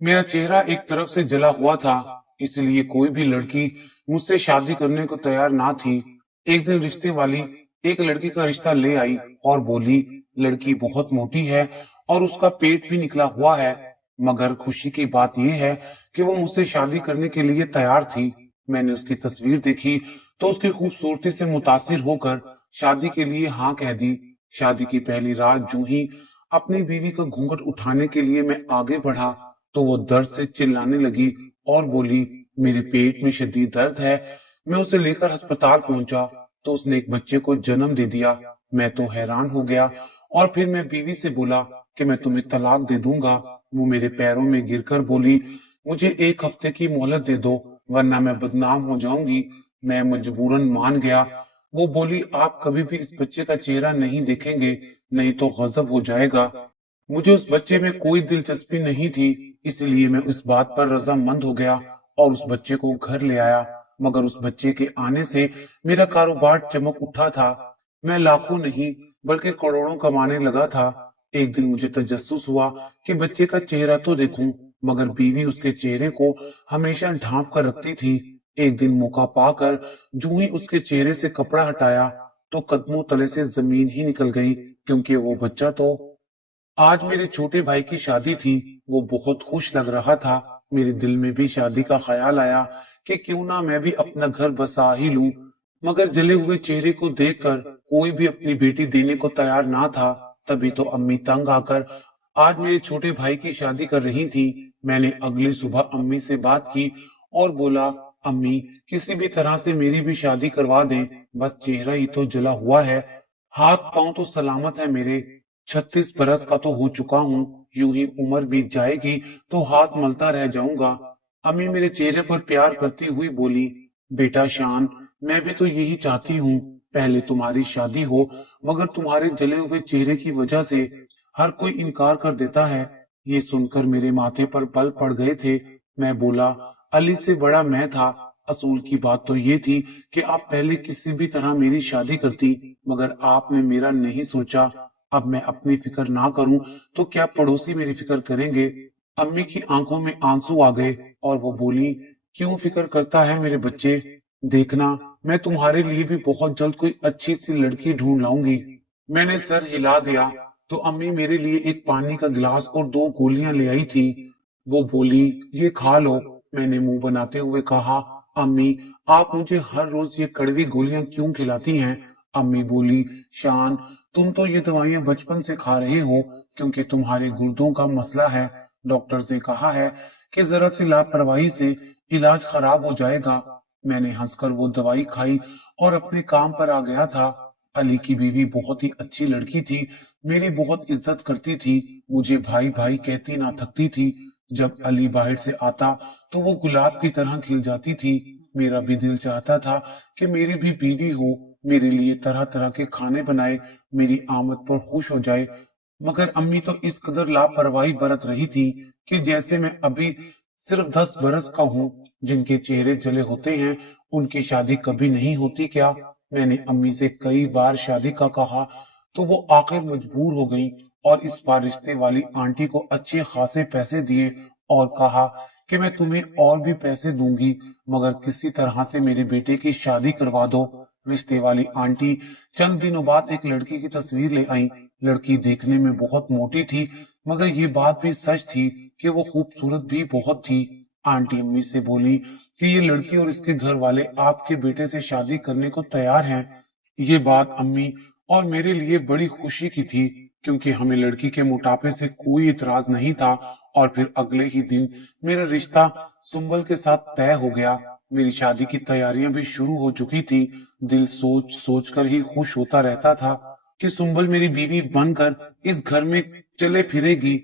मेरा चेहरा एक तरफ से जला हुआ था, इसलिए कोई भी लड़की मुझसे शादी करने को तैयार ना थी। एक दिन रिश्ते वाली एक लड़की का रिश्ता ले आई और बोली, लड़की बहुत मोटी है और उसका पेट भी निकला हुआ है। मगर खुशी की बात यह है कि वो मुझसे शादी करने के लिए तैयार थी। मैंने उसकी तस्वीर देखी तो उसकी खूबसूरती से मुतासिर होकर शादी के लिए हाँ कह दी। शादी की पहली रात जूं ही अपनी बीवी का घूंघट उठाने के लिए मैं आगे बढ़ा तो वो दर्द से चिल्लाने लगी और बोली, मेरे पेट में शदीद दर्द है। मैं उसे लेकर अस्पताल पहुंचा तो उसने एक बच्चे को जन्म दे दिया। मैं तो हैरान हो गया और फिर मैं बीवी से बोला कि मैं तुम्हें तलाक दे दूंगा। वो मेरे पैरों में गिरकर बोली, मुझे एक हफ्ते की मोहलत दे दो वरना मैं बदनाम हो जाऊंगी। मैं मजबूरन मान गया। वो बोली, आप कभी भी इस बच्चे का चेहरा नहीं देखेंगे, नहीं तो गजब हो जाएगा। मुझे उस बच्चे में कोई दिलचस्पी नहीं थी, इसलिए मैं उस बात पर रजामंद हो गया और उस बच्चे को घर ले आया। मगर उस बच्चे के आने से मेरा कारोबार चमक उठा था। मैं लाखों नहीं बल्कि करोड़ों कमाने लगा था। एक दिन मुझे तजस्सुस हुआ कि बच्चे का चेहरा तो देखूं, मगर बीवी उसके चेहरे को हमेशा ढांप कर रखती थी। एक दिन मौका पाकर जूं ही उसके चेहरे से कपड़ा हटाया तो कदमों तले से जमीन ही निकल गई, क्योंकि वो बच्चा तो आज मेरे छोटे भाई की शादी थी। वो बहुत खुश लग रहा था। मेरे दिल में भी शादी का ख्याल आया कि क्यों ना मैं भी अपना घर बसा ही लूं। मगर जले हुए चेहरे को देखकर कोई भी अपनी बेटी देने को तैयार ना था। तभी तो अम्मी तंग आकर आज मेरे छोटे भाई की शादी कर रही थी। मैंने अगली सुबह अम्मी से बात की और बोला, अम्मी किसी भी तरह से मेरी भी शादी करवा दें, बस चेहरा ही तो जला हुआ है। हाथ पांव तो सलामत है मेरे। 36 बरस का तो हो चुका हूँ। यूं ही उम्र बीत जाएगी तो हाथ मलता रह जाऊंगा। अम्मी मेरे चेहरे पर प्यार करती हुई बोली, बेटा शान, मैं भी तो यही चाहती हूँ, पहले तुम्हारी शादी हो। मगर तुम्हारे जले हुए चेहरे की वजह से हर कोई इनकार कर देता है। ये सुनकर मेरे माथे पर बल पड़ गए थे। मैं बोला, अली से बड़ा मैं था। असूल की बात तो ये थी कि आप पहले किसी भी तरह मेरी शादी करती, मगर आपने मेरा नहीं सोचा। अब मैं अपनी फिक्र ना करूं तो क्या पड़ोसी मेरी फिक्र करेंगे। अम्मी की आंखों में आंसू आ गए और वो बोली, क्यों फिक्र करता है मेरे बच्चे, देखना मैं तुम्हारे लिए भी बहुत जल्द कोई अच्छी सी लड़की ढूंढ लाऊंगी। मैंने सर हिला दिया तो अम्मी मेरे लिए एक पानी का गिलास और 2 गोलियां ले आई थी। वो बोली, ये खा लो। मैंने मुंह बनाते हुए कहा, अम्मी आप मुझे हर रोज ये कड़वी गोलियां क्यों खिलाती हैं। अम्मी बोली, शान तुम तो ये दवाइयां बचपन से खा रहे हो क्योंकि तुम्हारे गुर्दों का मसला है। डॉक्टर ने कहा है कि जरा सी लापरवाही से इलाज खराब हो जाएगा। मैंने हंसकर वो दवाई खाई और अपने काम पर आ गया था। अली की बीवी बहुत ही अच्छी लड़की थी, मेरी बहुत इज्जत करती थी, मुझे भाई भाई कहती ना थकती थी। जब अली बाहर से आता तो वो गुलाब की तरह खिल जाती थी। मेरा भी दिल चाहता था कि मेरी भी बीवी हो, मेरे लिए तरह तरह के खाने बनाए, मेरी आमद पर खुश हो जाए। मगर अम्मी तो इस कदर लापरवाही बरत रही थी कि जैसे मैं अभी सिर्फ 10 बरस का हूँ। जिनके चेहरे जले होते हैं उनकी शादी कभी नहीं होती क्या। मैंने अम्मी से कई बार शादी का कहा तो वो आखिर मजबूर हो गई और इस बार रिश्ते वाली आंटी को अच्छे खासे पैसे दिए और कहा कि मैं तुम्हें और भी पैसे दूंगी, मगर किसी तरह से मेरे बेटे की शादी करवा दो। रिश्ते वाली आंटी चंद दिनों बाद एक लड़की की तस्वीर ले आई। लड़की देखने में बहुत मोटी थी, मगर ये बात भी सच थी कि वो खूबसूरत भी बहुत थी। आंटी अम्मी से बोली कि ये लड़की और इसके घर वाले आपके बेटे से शादी करने को तैयार हैं। ये बात अम्मी और मेरे लिए बड़ी खुशी की थी, क्योंकि हमें लड़की के मोटापे से कोई इतराज नहीं था। और फिर अगले ही दिन मेरा रिश्ता सुंबल के साथ तय हो गया। मेरी शादी की तैयारियां भी शुरू हो चुकी थी। दिल सोच सोच कर ही खुश होता रहता था कि सुंबल मेरी बीवी बनकर इस घर में चले फिरेगी,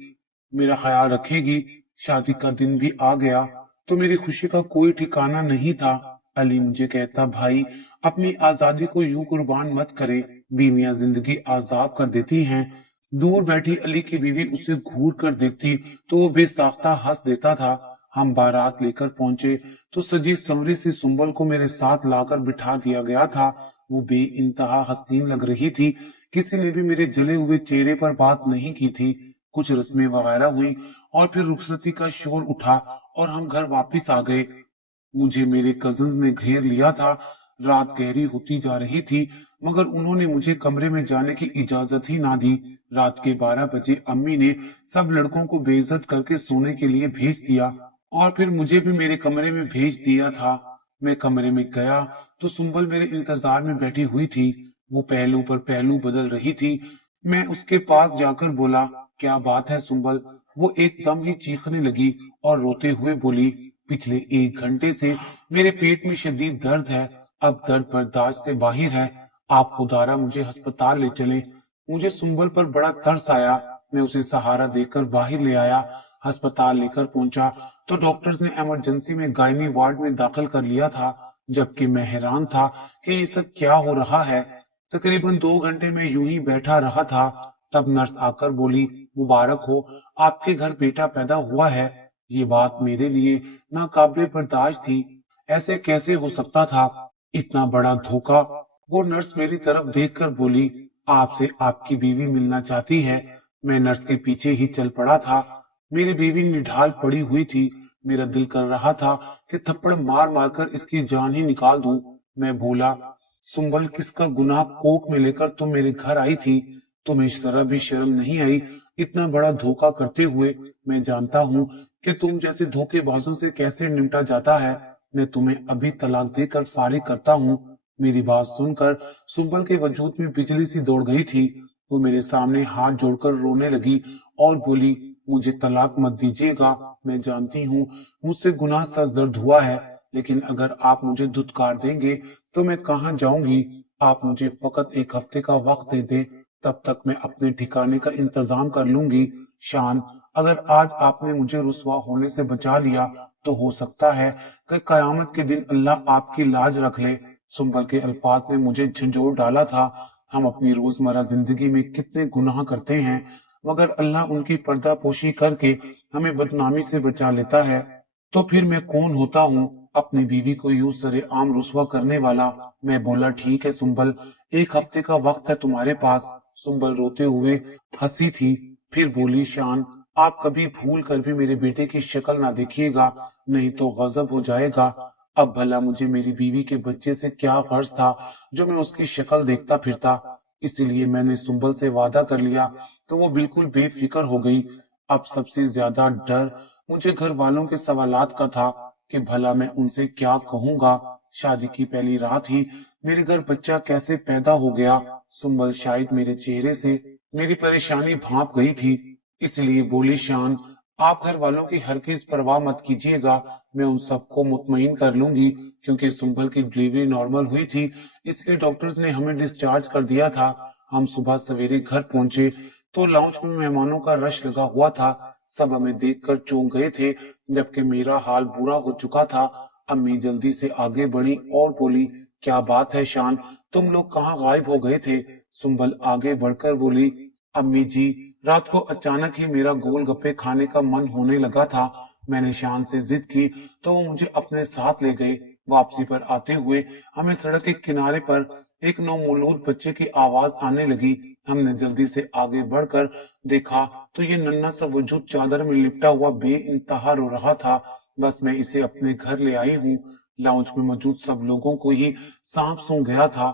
मेरा ख्याल रखेगी। शादी का दिन भी आ गया तो मेरी खुशी का कोई ठिकाना नहीं था। अली मुझे कहता, भाई अपनी आजादी को यूं कुर्बान मत करे, बीवियां जिंदगी आजाद कर देती हैं। दूर बैठी अली की बीवी उसे घूर कर देखती तो वो बेसाख्ता हंस देता था। हम बारात लेकर पहुंचे तो सजी संवरी सी सुंबल को मेरे साथ लाकर बिठा दिया गया था। वो बे इंतहा हसीन लग रही थी। किसी ने भी मेरे जले हुए चेहरे पर बात नहीं की थी। कुछ रस्में वगैरह हुई और फिर रुखसती का शोर उठा और हम घर वापस आ गए। मुझे मेरे कजिन्स ने घेर लिया था। रात गहरी होती जा रही थी, मगर उन्होंने मुझे कमरे में जाने की इजाजत ही ना दी। रात के 12 बजे अम्मी ने सब लड़कों को बेइज्जत करके सोने के लिए भेज दिया और फिर मुझे भी मेरे कमरे में भेज दिया था। मैं कमरे में गया तो सुंबल मेरे इंतजार में बैठी हुई थी। वो पहलू पर पहलू बदल रही थी। मैं उसके पास जाकर बोला, क्या बात है सुंबल? वो एकदम ही चीखने लगी और रोते हुए बोली, पिछले 1 घंटे से मेरे पेट में शदीद दर्द है। अब दर्द बर्दाश्त से बाहर है। आप खुदारा मुझे अस्पताल ले चले। मुझे सुंबल पर बड़ा तरस आया। मैं उसे सहारा देकर बाहर ले आया। अस्पताल लेकर पहुंचा तो डॉक्टर्स ने इमरजेंसी में गायनी वार्ड में दाखिल कर लिया था, जबकि मैं हैरान था कि ये सब क्या हो रहा है। तकरीबन 2 घंटे में यूं ही बैठा रहा था। तब नर्स आकर बोली, मुबारक हो, आपके घर बेटा पैदा हुआ है। ये बात मेरे लिए नाकाबिले बर्दाश्त थी। ऐसे कैसे हो सकता था? इतना बड़ा धोखा। वो नर्स मेरी तरफ देखकर बोली, आपसे आपकी बीवी मिलना चाहती है। मैं नर्स के पीछे ही चल पड़ा था। मेरी बीवी निढाल पड़ी हुई थी। मेरा दिल कर रहा था कि थप्पड़ मार मारकर इसकी जान ही निकाल दूं। मैं बोला, सुंबल, किसका गुनाह कोख में लेकर तुम मेरे घर आई थी? तुम्हें जरा भी शर्म नहीं आई इतना बड़ा धोखा करते हुए? मैं जानता हूँ कि तुम जैसे धोखेबाजों से कैसे निपटा जाता है। मैं तुम्हें अभी तलाक देकर फारिग करता हूँ। मेरी बात सुनकर सुंबल के वजूद में बिजली सी दौड़ गई थी। वो मेरे सामने हाथ जोड़कर रोने लगी और बोली, मुझे तलाक मत दीजिएगा। मैं जानती हूँ मुझसे गुनाह सरजद हुआ है, लेकिन अगर आप मुझे धुतकार देंगे तो मैं कहाँ जाऊंगी? आप मुझे फकत 1 हफ्ते का वक्त दे दें, तब तक मैं अपने ठिकाने का इंतजाम कर लूंगी। शान, अगर आज आपने मुझे रुसवा होने से बचा लिया तो हो सकता है कि कयामत के दिन अल्लाह आपकी लाज रख ले। सुंबल के अल्फाज ने मुझे झंझोर डाला था। हम अपनी रोजमर्रा जिंदगी में कितने गुनाह करते हैं, मगर अल्लाह उनकी पर्दापोशी करके हमें बदनामी से बचा लेता है। तो फिर मैं कौन होता हूँ अपनी बीवी को यूं सरेआम रुसवा करने वाला? मैं बोला, ठीक है सुंबल, 1 हफ्ते का वक्त है तुम्हारे पास। सुंबल रोते हुए हंसी थी, फिर बोली, शान, आप कभी भूल कर भी मेरे बेटे की शक्ल ना देखिएगा, नहीं तो गजब हो जाएगा। अब भला मुझे मेरी बीवी के बच्चे से क्या गर्ज था जो मैं उसकी शक्ल देखता फिरता? इसीलिए मैंने सुंबल से वादा कर लिया तो वो बिल्कुल बेफिक्र हो गई। अब सबसे ज्यादा डर मुझे घर वालों के सवालात का था कि भला मैं उनसे क्या कहूंगा। शादी की पहली रात ही मेरे घर बच्चा कैसे पैदा हो गया? सुंबल शायद मेरे चेहरे से मेरी परेशानी भांप गई थी, इसलिए बोली, शान, आप घर वालों की हरगिज परवाह मत कीजिएगा। मैं उन सबको मुतमईन कर लूंगी। क्योंकि सुंबल की डिलीवरी नॉर्मल हुई थी, इसलिए डॉक्टर्स ने हमें डिस्चार्ज कर दिया था। हम सुबह सवेरे घर पहुंचे तो लाउंज में मेहमानों का रश लगा हुआ था। सब हमें देखकर चौंक गए थे, जबकि मेरा हाल बुरा हो चुका था। अम्मी जल्दी से आगे बढ़ी और बोली, क्या बात है शान, तुम लोग कहाँ गायब हो गए थे? सुंबल आगे बढ़कर बोली, अम्मी जी, रात को अचानक ही मेरा गोलगप्पे खाने का मन होने लगा था। मैंने शान से जिद की तो वो मुझे अपने साथ ले गए। वापसी पर आते हुए हमें सड़क के किनारे पर एक नवमौलूद बच्चे की आवाज आने लगी। हमने जल्दी से आगे बढ़कर देखा तो ये नन्हा सा वजूद चादर में लिपटा हुआ बेइंतहा रो रहा था। बस मैं इसे अपने घर ले आई हूँ। लाउंज में मौजूद सब लोगों को ही सांप सूंघ गया था।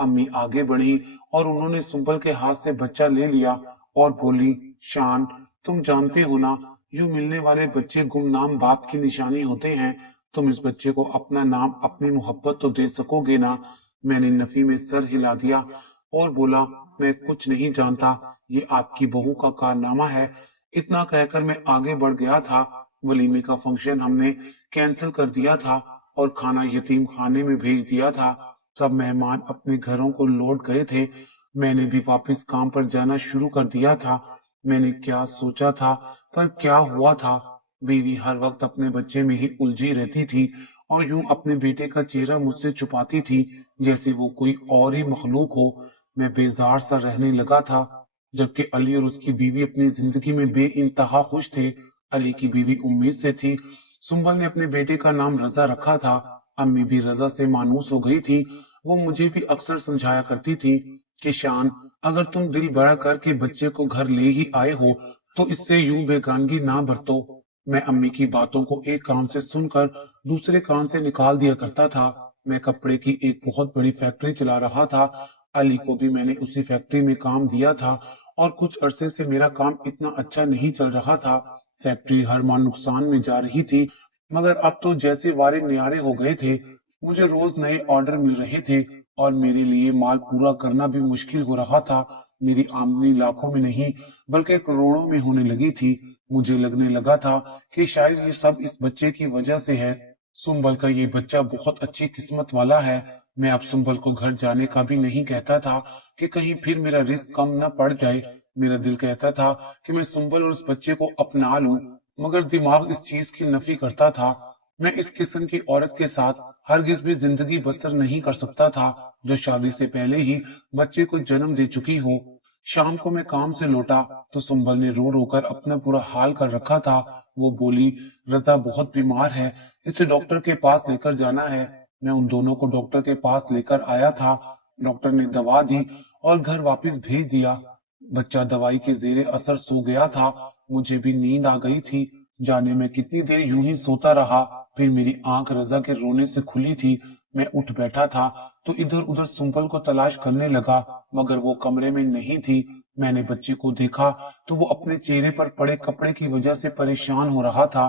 अम्मी आगे बढ़ी और उन्होंने सुंबल के हाथ से बच्चा ले लिया और बोली, शान, तुम जानते हो ना, यूं मिलने वाले बच्चे गुमनाम बाप की निशानी होते हैं। तुम इस बच्चे को अपना नाम, अपनी मोहब्बत तो दे सकोगे ना? मैंने नफी में सर हिला दिया और बोला, मैं कुछ नहीं जानता, ये आपकी बहू का कारनामा है। इतना कहकर मैं आगे बढ़ गया था। वलीमे का फंक्शन हमने कैंसिल कर दिया था और खाना यतीम खाने में भेज दिया था। सब मेहमान अपने घरों को लौट गए थे। मैंने भी वापस काम पर जाना शुरू कर दिया था। मैंने क्या सोचा था, पर क्या हुआ था? बीवी हर वक्त अपने बच्चे में ही उलझी रहती थी और यूं अपने बेटे का चेहरा मुझसे छुपाती थी, जैसे वो कोई और ही मखलूक हो। मैं बेजार सा रहने लगा था, जबकि अली और उसकी बीवी अपनी जिंदगी में बेइंतहा खुश थे। अली की बीवी उम्मीद से थी। सुंबल ने अपने बेटे का नाम रजा रखा था। अम्मी भी रजा से मानूस हो गई थी। वो मुझे भी अक्सर समझाया करती थी कि शान, अगर तुम दिल बड़ा करके बच्चे को घर ले ही आए हो तो इससे यूं बेगानगी ना बरतो। मैं अम्मी की बातों को एक कान से सुनकर दूसरे कान से निकाल दिया करता था। मैं कपड़े की एक बहुत बड़ी फैक्ट्री चला रहा था। अली को भी मैंने उसी फैक्ट्री में काम दिया था और कुछ अरसे से मेरा काम इतना अच्छा नहीं चल रहा था। फैक्ट्री हर माह नुकसान में जा रही थी, मगर अब तो जैसे वारे न्यारे हो गए थे। मुझे रोज नए ऑर्डर मिल रहे थे और मेरे लिए माल पूरा करना भी मुश्किल हो रहा था। मेरी आमदनी लाखों में नहीं बल्कि करोड़ों में होने लगी थी। मुझे लगने लगा था कि शायद ये सब इस बच्चे की वजह से है। सुंबल का ये बच्चा बहुत अच्छी किस्मत वाला है। मैं अब सुंबल को घर जाने का भी नहीं कहता था कि कहीं फिर मेरा रिस्क कम न पड़ जाए। मेरा दिल कहता था कि मैं सुंबल और उस बच्चे को अपना लूं, मगर दिमाग इस चीज की नफी करता था। मैं इस किस्म की औरत के साथ हरगिज भी जिंदगी बसर नहीं कर सकता था, जो शादी से पहले ही बच्चे को जन्म दे चुकी हो। शाम को मैं काम से लौटा तो सुंबल ने रो रो कर अपना बुरा हाल कर रखा था। वो बोली, रजा बहुत बीमार है, इसे डॉक्टर के पास लेकर जाना है। मैं उन दोनों को डॉक्टर के पास लेकर आया था। डॉक्टर ने दवा दी और घर वापस भेज दिया। बच्चा दवाई के जेरे असर सो गया था। मुझे भी नींद आ गई थी। जाने में कितनी देर यूं ही सोता रहा। फिर मेरी आंख रजा के रोने से खुली थी। मैं उठ बैठा था तो इधर उधर सुंबल को तलाश करने लगा, मगर वो कमरे में नहीं थी। मैंने बच्चे को देखा तो वो अपने चेहरे पर पड़े कपड़े की वजह से परेशान हो रहा था।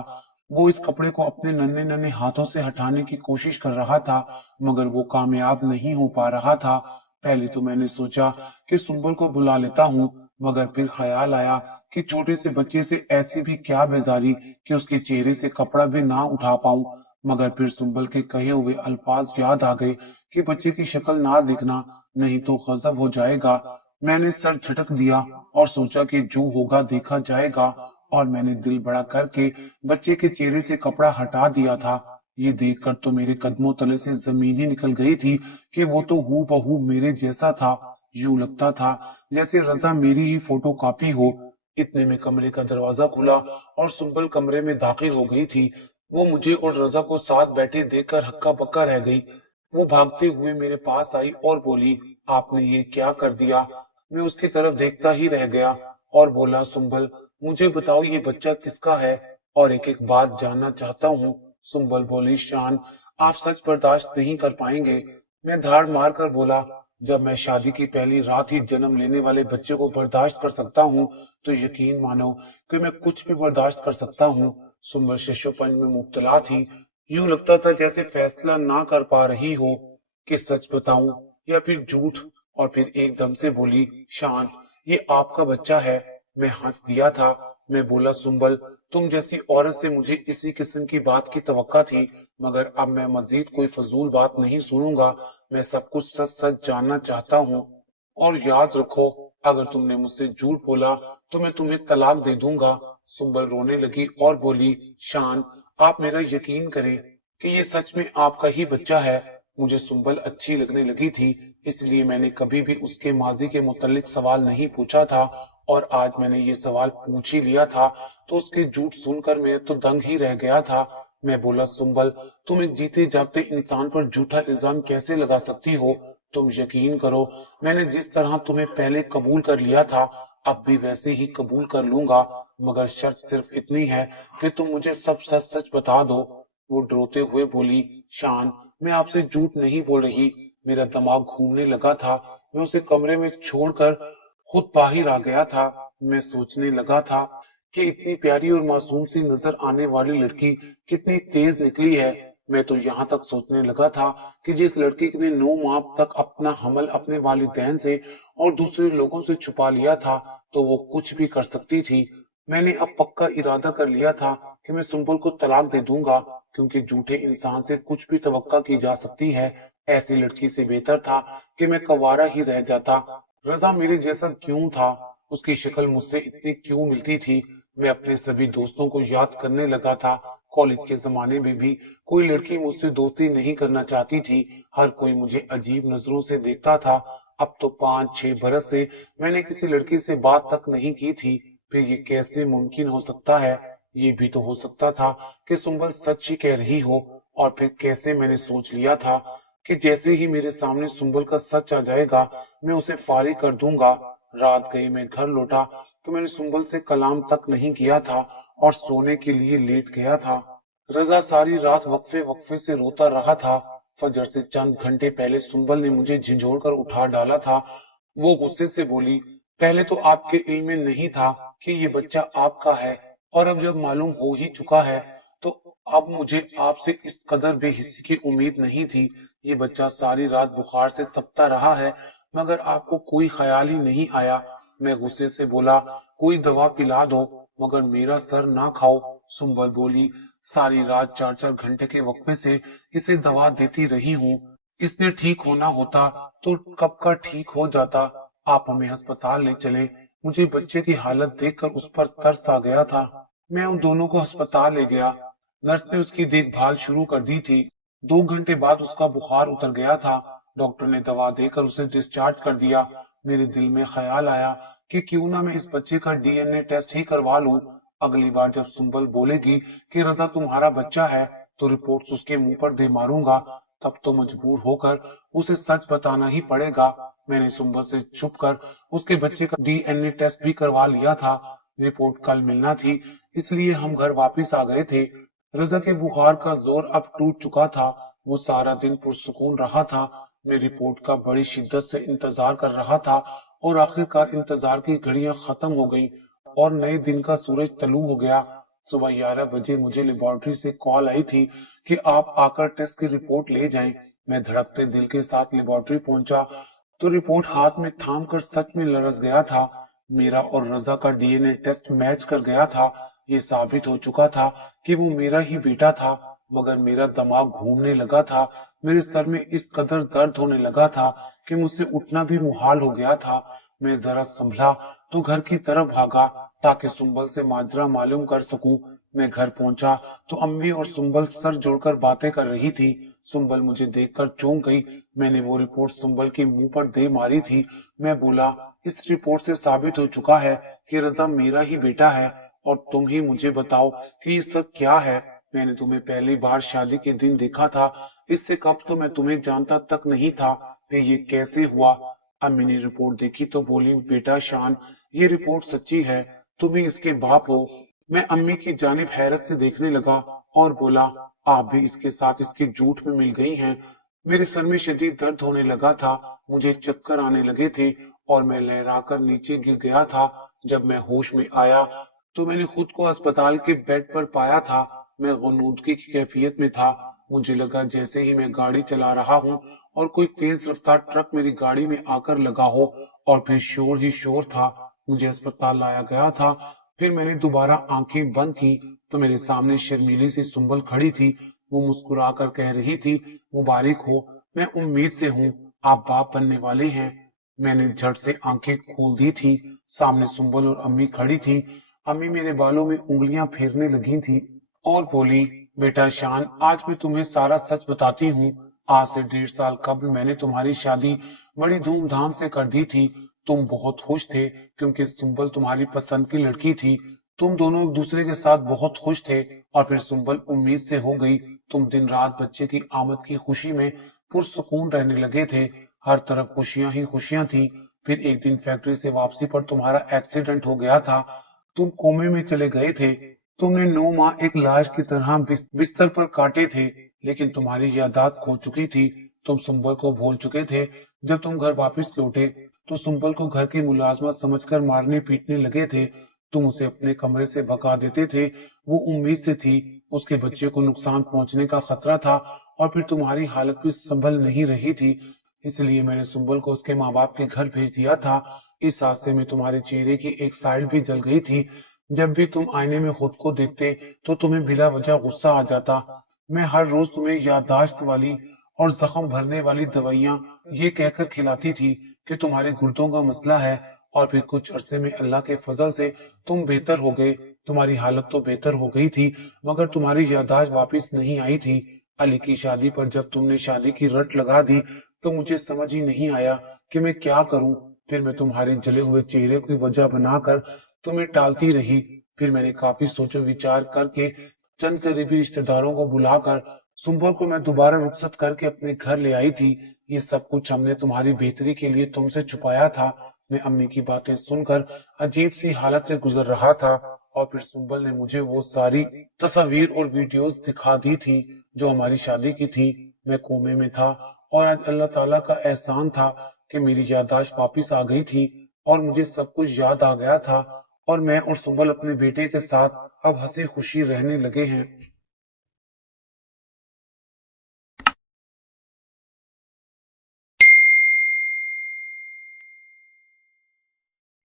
वो इस कपड़े को अपने नन्हे नन्हे हाथों से हटाने की कोशिश कर रहा था, मगर वो कामयाब नहीं हो पा रहा था। पहले तो मैंने सोचा कि सुंबल को बुला लेता हूँ, मगर फिर ख्याल आया कि छोटे से बच्चे से ऐसी भी क्या बेजारी कि उसके चेहरे से कपड़ा भी ना उठा पाऊं। मगर फिर सुंबल के कहे हुए अल्फाज याद आ गए कि बच्चे की शक्ल ना दिखना, नहीं तो गजब हो जाएगा। मैंने सर झटक दिया और सोचा कि जो होगा देखा जाएगा, और मैंने दिल बड़ा करके बच्चे के चेहरे से कपड़ा हटा दिया था। ये देखकर तो मेरे कदमों तले से जमीन ही निकल गई थी कि वो तो हूबहू मेरे जैसा था। यूं लगता था जैसे रजा मेरी ही फोटो कॉपी हो। इतने में कमरे का दरवाजा खुला और सुंबल कमरे में दाखिल हो गई थी। वो मुझे और रजा को साथ बैठे देखकर हक्का बक्का रह गई। वो भागते हुए मेरे पास आई और बोली, आपने ये क्या कर दिया? मैं उसकी तरफ देखता ही रह गया और बोला, सुंबल मुझे बताओ ये बच्चा किसका है, और एक एक बात जानना चाहता हूँ। सुंबल बोली, शान आप सच बर्दाश्त नहीं कर पाएंगे। मैं धाड़ मार कर बोला, जब मैं शादी की पहली रात ही जन्म लेने वाले बच्चे को बर्दाश्त कर सकता हूँ, तो यकीन मानो कि मैं कुछ भी बर्दाश्त कर सकता हूँ। सुंबल शिशुपन में मुब्तला थी। यूं लगता था जैसे फैसला ना कर पा रही हो कि सच बताऊं या फिर झूठ। और फिर एकदम से बोली, शान ये आपका बच्चा है। मैं हंस दिया था। मैं बोला, सुंबल तुम जैसी औरत से मुझे इसी किस्म की बात की तवक्का थी, मगर अब मैं मजीद कोई फजूल बात नहीं सुनूंगा। मैं सब कुछ सच सच जानना चाहता हूँ। और याद रखो, अगर तुमने मुझसे झूठ बोला तो मैं तुम्हें तलाक दे दूंगा। सुंबल रोने लगी और बोली, शान आप मेरा यकीन करें कि ये सच में आपका ही बच्चा है। मुझे सुंबल अच्छी लगने लगी थी, इसलिए मैंने कभी भी उसके माजी के मुतालिक सवाल नहीं पूछा था, और आज मैंने ये सवाल पूछ ही लिया था तो उसके झूठ सुनकर मैं तो दंग ही रह गया था। मैं बोला, सुंबल तुम एक जीते जागते इंसान पर झूठा इल्जाम कैसे लगा सकती हो? तुम यकीन करो, मैंने जिस तरह तुम्हें पहले कबूल कर लिया था अब भी वैसे ही कबूल कर लूंगा, मगर शर्त सिर्फ इतनी है कि तुम मुझे सब सच सच बता दो। वो डरोते हुए बोली, शान मैं आपसे झूठ नहीं बोल रही। मेरा दिमाग घूमने लगा था। मैं उसे कमरे में छोड़कर खुद बाहर आ गया था। मैं सोचने लगा था कि इतनी प्यारी और मासूम सी नजर आने वाली लड़की कितनी तेज निकली है। मैं तो यहाँ तक सोचने लगा था कि जिस लड़की ने 9 माह तक अपना हमल अपने वालिदैन से और दूसरे लोगों से छुपा लिया था, तो वो कुछ भी कर सकती थी। मैंने अब पक्का इरादा कर लिया था कि मैं सुंबल को तलाक दे दूंगा, क्योंकि झूठे इंसान से कुछ भी तवक्का की जा सकती है। ऐसी लड़की से बेहतर था कि मैं कवारा ही रह जाता। रजा मेरे जैसा क्यों था? उसकी शक्ल मुझसे इतनी क्यों मिलती थी? मैं अपने सभी दोस्तों को याद करने लगा था। कॉलेज के जमाने में भी कोई लड़की मुझसे दोस्ती नहीं करना चाहती थी। हर कोई मुझे अजीब नजरों से देखता था। अब तो 5-6 बरस से मैंने किसी लड़की से बात तक नहीं की थी। फिर ये कैसे मुमकिन हो सकता है? ये भी तो हो सकता था कि सुंबल सच ही कह रही हो। और फिर कैसे मैंने सोच लिया था कि जैसे ही मेरे सामने सुंबल का सच आ जाएगा मैं उसे फारिग कर दूंगा। रात गई मैं घर लौटा तो मैंने सुंबल से कलाम तक नहीं किया था और सोने के लिए लेट गया था। रजा सारी रात वक्फे वक्फे से रोता रहा था। फजर से चंद घंटे पहले सुंबल ने मुझे झिंझोड़ कर उठा डाला था। वो गुस्से से बोली, पहले तो आपके इल्म में नहीं था कि ये बच्चा आपका है, और अब जब मालूम हो ही चुका है तो अब मुझे आपसे इस कदर बेहिस्सी की उम्मीद नहीं थी। ये बच्चा सारी रात बुखार से तपता रहा है, मगर आपको कोई ख्याल ही नहीं आया। मैं गुस्से से बोला, कोई दवा पिला दो, मगर मेरा सर ना खाओ। सुंबल बोली, सारी रात 4-4 घंटे के वक्फे से इसे दवा देती रही हूँ। इसने ठीक होना होता तो कब का ठीक हो जाता। आप हमें अस्पताल ले चले। मुझे बच्चे की हालत देखकर उस पर तरस आ गया था। मैं उन दोनों को अस्पताल ले गया। नर्स ने उसकी देखभाल शुरू कर दी थी। 2 घंटे बाद उसका बुखार उतर गया था। डॉक्टर ने दवा देकर उसे डिस्चार्ज कर दिया। मेरे दिल में ख्याल आया कि क्यों ना मैं इस बच्चे का डीएनए टेस्ट ही करवा लूं। अगली बार जब सुंबल बोलेगी कि रजा तुम्हारा बच्चा है, तो रिपोर्ट्स उसके मुंह पर दे मारूंगा। तब तो मजबूर होकर उसे सच बताना ही पड़ेगा। मैंने सुंबल से छुप कर उसके बच्चे का डीएनए टेस्ट भी करवा लिया था। रिपोर्ट कल मिलना थी, इसलिए हम घर वापस आ गए थे। रजा के बुखार का जोर अब टूट चुका था। वो सारा दिन पुरसुकून रहा था। मैं रिपोर्ट का बड़ी शिद्दत से इंतजार कर रहा था, और आखिरकार इंतजार की घड़ियां खत्म हो गई और नए दिन का सूरज तलू हो गया। सुबह 11 बजे मुझे लेबोरेटरी से कॉल आई थी कि आप आकर टेस्ट की रिपोर्ट ले जाएं। मैं धड़कते दिल के साथ लेबोरेटरी पहुंचा तो रिपोर्ट हाथ में थाम कर सच में लरस गया था। मेरा और रजा का डीएनए टेस्ट मैच कर गया था। ये साबित हो चुका था कि वो मेरा ही बेटा था। मगर मेरा दिमाग घूमने लगा था। मेरे सर में इस कदर दर्द होने लगा था कि मुझसे उठना भी मुहाल हो गया था। मैं जरा संभला तो घर की तरफ भागा ताकि सुंबल से माजरा मालूम कर सकूं। मैं घर पहुंचा तो अम्मी और सुंबल सर जोड़कर बातें कर रही थी। सुंबल मुझे देखकर चौंक गई। मैंने वो रिपोर्ट सुंबल के मुंह पर दे मारी थी। मैं बोला, इस रिपोर्ट से साबित हो चुका है कि रजा मेरा ही बेटा है, और तुम ही मुझे बताओ कि ये सब क्या है। मैंने तुम्हें पहली बार शादी के दिन देखा था। इससे कब तो मैं तुम्हें जानता तक नहीं था। फिर ये कैसे हुआ? अम्मी ने रिपोर्ट देखी तो बोली, बेटा शान, ये रिपोर्ट सच्ची है। तुम ही इसके बाप हो। मैं अम्मी की जानिब हैरत से देखने लगा और बोला, आप भी इसके साथ इसके झूठ में मिल गई हैं। मेरे सर में शदीद दर्द होने लगा था। मुझे चक्कर आने लगे थे और मैं लहराकर नीचे गिर गया था। जब मैं होश में आया तो मैंने खुद को अस्पताल के बेड पर पाया था। मैं गनूदगी की कैफियत में था। मुझे लगा जैसे ही मैं गाड़ी चला रहा हूँ और कोई तेज रफ्तार ट्रक मेरी गाड़ी में आकर लगा हो, और फिर शोर ही शोर था। मुझे अस्पताल लाया गया था। फिर मैंने दोबारा आंखें बंद की तो मेरे सामने शर्मीली सी सुंबल खड़ी थी। वो मुस्कुराकर कह रही थी, मुबारक हो, मैं उम्मीद से हूँ आप बाप बनने वाले हैं। मैंने झट से आंखें खोल दी थी। सामने सुंबल और अम्मी खड़ी थी। अम्मी मेरे बालों में उंगलियां फेरने लगी थी और बोली, बेटा शान, आज मैं तुम्हें सारा सच बताती हूँ। आज से 1.5 साल कबल मैंने तुम्हारी शादी बड़ी धूमधाम से कर दी थी। तुम बहुत खुश थे क्योंकि सुंबल तुम्हारी पसंद की लड़की थी। तुम दोनों एक दूसरे के साथ बहुत खुश थे, और फिर सुंबल उम्मीद से हो गई। तुम दिन रात बच्चे की आमद की खुशी में पुरसुकून रहने लगे थे। हर तरफ खुशियां ही खुशियां थी। फिर एक दिन फैक्ट्री से वापसी पर तुम्हारा एक्सीडेंट हो गया था। तुम कोमे में चले गए थे। तुमने 9 माह एक लाश की तरह बिस्तर पर काटे थे, लेकिन तुम्हारी यादाश्त खो चुकी थी। तुम सुंबल को भूल चुके थे। जब तुम घर वापस लौटे तो सुंबल को घर की मुलाजमत समझकर मारने पीटने लगे थे। तुम उसे अपने कमरे से भगा देते थे। वो उम्मीद से थी, उसके बच्चे को नुकसान पहुंचने का खतरा था, और फिर तुम्हारी हालत भी संभल नहीं रही थी। इसलिए मैंने सुंबल को उसके माँ बाप के घर भेज दिया था। इस हादसे में तुम्हारे चेहरे की एक साइड भी जल गई थी। जब भी तुम आईने में खुद को देखते तो तुम्हें बिला वजह गुस्सा आ जाता। मैं हर रोज तुम्हें याददाश्त वाली और जख्म भरने वाली दवाइयां ये कहकर खिलाती थी कि तुम्हारे गुर्दों का मसला है, और फिर कुछ अरसे में अल्लाह के फजल से तुम बेहतर हो गए। तुम्हारी हालत तो बेहतर हो गई थी, मगर तुम्हारी याददाश्त वापस नहीं आई थी। अली की शादी पर जब तुमने शादी की रट लगा दी तो मुझे समझ ही नहीं आया कि मैं क्या करूं। फिर मैं तुम्हारे जले हुए चेहरे की वजह बनाकर तुम्हें टालती रही। फिर मैंने काफी सोचो विचार करके चंद करीबी रिश्तेदारों को बुलाकर सुंबल को मैं दोबारा रुखसत करके अपने घर ले आई थी। ये सब कुछ हमने तुम्हारी बेहतरी के लिए तुमसे छुपाया था। میں امی کی باتیں سن کر عجیب سی حالت سے گزر رہا تھا، اور پھر سنبل نے مجھے وہ ساری تصاویر اور ویڈیوز دکھا دی تھی جو ہماری شادی کی تھی۔ میں کومے میں تھا، اور آج اللہ تعالیٰ کا احسان تھا کہ میری یادداشت واپس آ گئی تھی اور مجھے سب کچھ یاد آ گیا تھا، اور میں اور سنبل اپنے بیٹے کے ساتھ اب ہنسی خوشی رہنے لگے ہیں۔